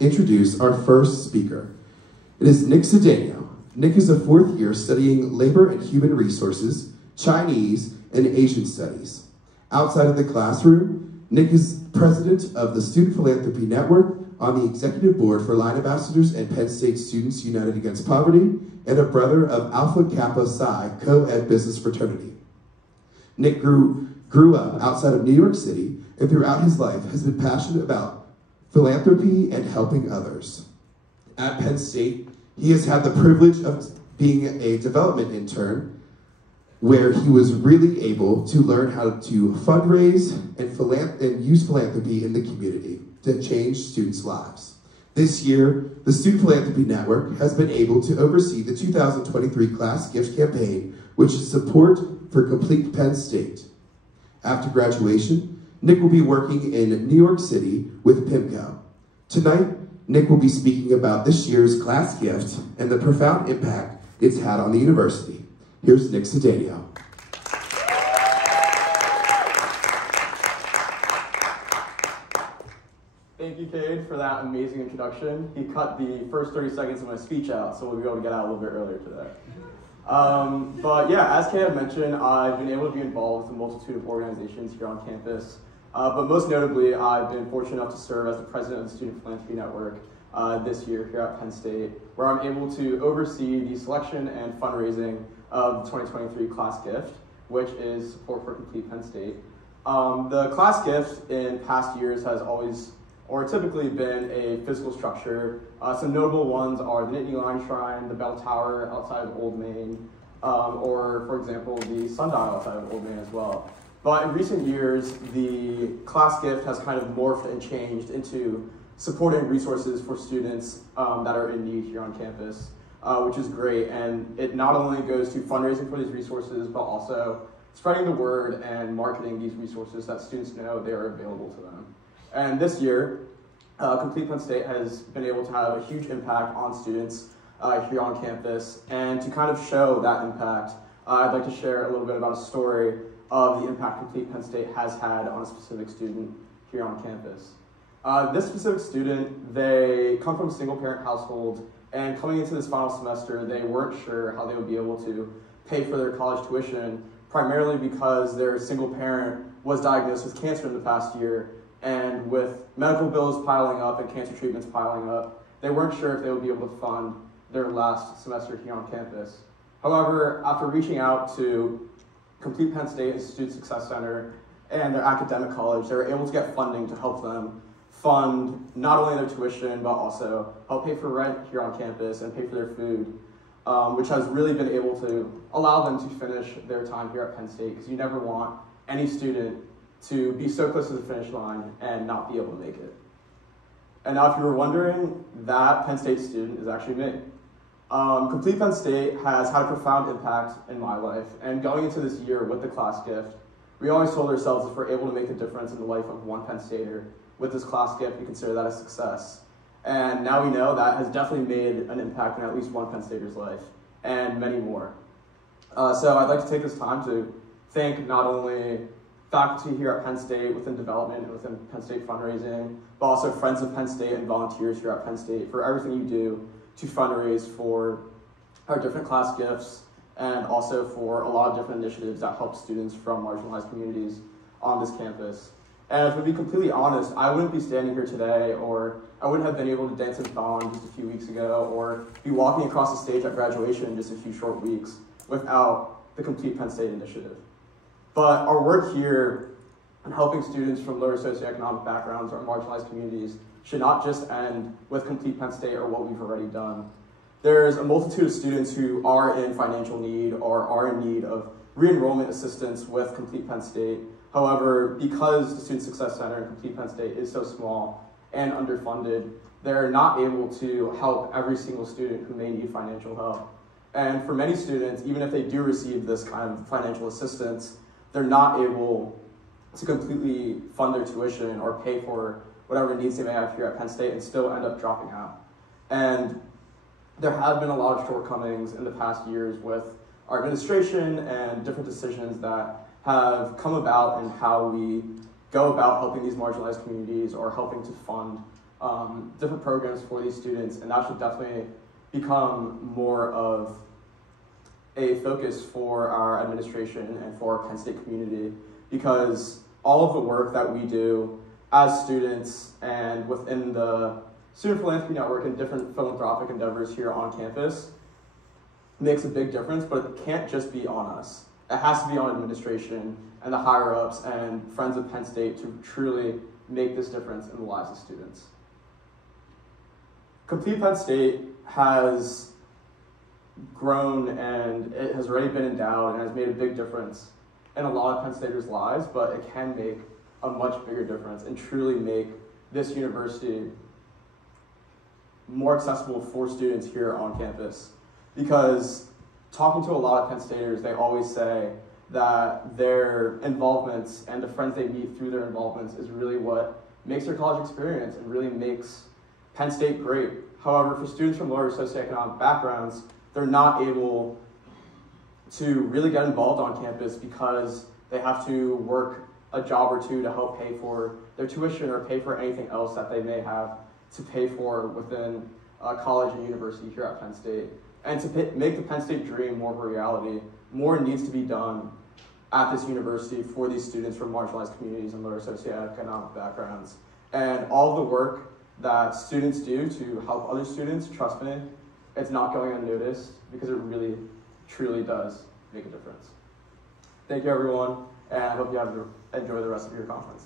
Introduce our first speaker. It is Nick Cedeño. Nick is a fourth year studying labor and human resources, Chinese, and Asian studies. Outside of the classroom, Nick is president of the Student Philanthropy Network, on the executive board for Line Ambassadors and Penn State Students United Against Poverty, and a brother of Alpha Kappa Psi co-ed business fraternity. Nick grew up outside of New York City, and throughout his life has been passionate about philanthropy and helping others. At Penn State, he has had the privilege of being a development intern, where he was really able to learn how to fundraise and use philanthropy in the community to change students' lives. This year, the Student Philanthropy Network has been able to oversee the 2023 class gift campaign, which is support for Complete Penn State. After graduation, Nick will be working in New York City with PIMCO. Tonight, Nick will be speaking about this year's class gift and the profound impact it's had on the university. Here's Nick Cedeño. Thank you, Cade, for that amazing introduction. He cut the first 30 seconds of my speech out, so we'll be able to get out a little bit earlier today. But yeah, as Cade had mentioned, I've been able to be involved with a multitude of organizations here on campus. But most notably, I've been fortunate enough to serve as the president of the Student Philanthropy Network this year here at Penn State, where I'm able to oversee the selection and fundraising of the 2023 class gift, which is support for Complete Penn State. The class gift in past years has always, or typically, been a physical structure. Some notable ones are the Nittany Lion Shrine, the Bell Tower outside of Old Main, or, for example, the Sundial outside of Old Main as well. But in recent years, the class gift has kind of morphed and changed into supporting resources for students that are in need here on campus, which is great. And it not only goes to fundraising for these resources, but also spreading the word and marketing these resources that students know they are available to them. And this year, Complete Penn State has been able to have a huge impact on students here on campus. And to kind of show that impact, I'd like to share a little bit about a story of the impact Complete Penn State has had on a specific student here on campus. This specific student, they come from a single-parent household, and coming into this final semester, they weren't sure how they would be able to pay for their college tuition, primarily because their single parent was diagnosed with cancer in the past year, and with medical bills piling up and cancer treatments piling up, they weren't sure if they would be able to fund their last semester here on campus. However, after reaching out to Complete Penn State and Student Success Center and their academic college, they were able to get funding to help them fund not only their tuition, but also help pay for rent here on campus and pay for their food, which has really been able to allow them to finish their time here at Penn State, because you never want any student to be so close to the finish line and not be able to make it. And now if you were wondering, that Penn State student is actually me. Complete Penn State has had a profound impact in my life, and going into this year with the class gift, we always told ourselves if we're able to make a difference in the life of one Penn Stater with this class gift, we consider that a success. And now we know that has definitely made an impact in at least one Penn Stater's life, and many more. So I'd like to take this time to thank not only faculty here at Penn State within development and within Penn State fundraising, but also friends of Penn State and volunteers here at Penn State for everything you do to fundraise for our different class gifts, and also for a lot of different initiatives that help students from marginalized communities on this campus. And to be completely honest, I wouldn't be standing here today, or I wouldn't have been able to dance in thong just a few weeks ago, or be walking across the stage at graduation in just a few short weeks without the Complete Penn State initiative. But our work here in helping students from lower socioeconomic backgrounds or marginalized communities should not just end with Complete Penn State or what we've already done. There's a multitude of students who are in financial need or are in need of re-enrollment assistance with Complete Penn State. However, because the Student Success Center and Complete Penn State is so small and underfunded, they're not able to help every single student who may need financial help. And for many students, even if they do receive this kind of financial assistance, they're not able to completely fund their tuition or pay for whatever needs they may have here at Penn State and still end up dropping out. And there have been a lot of shortcomings in the past years with our administration and different decisions that have come about in how we go about helping these marginalized communities or helping to fund different programs for these students, and that should definitely become more of a focus for our administration and for our Penn State community, because all of the work that we do as students and within the Student Philanthropy Network and different philanthropic endeavors here on campus makes a big difference, but it can't just be on us. It has to be on administration and the higher-ups and friends of Penn State to truly make this difference in the lives of students. Complete Penn State has grown, and it has already been endowed and has made a big difference in a lot of Penn Staters' lives, but it can make a much bigger difference and truly make this university more accessible for students here on campus. Because talking to a lot of Penn Staters, they always say that their involvements and the friends they meet through their involvements is really what makes their college experience and really makes Penn State great. However, for students from lower socioeconomic backgrounds, they're not able to really get involved on campus because they have to work a job or two to help pay for their tuition or pay for anything else that they may have to pay for within college and university here at Penn State. And to make the Penn State dream more of a reality, more needs to be done at this university for these students from marginalized communities and lower socioeconomic backgrounds. And all the work that students do to help other students, trust me, it's not going unnoticed because it really, truly does make a difference. Thank you, everyone, and I hope you enjoy the rest of your conference.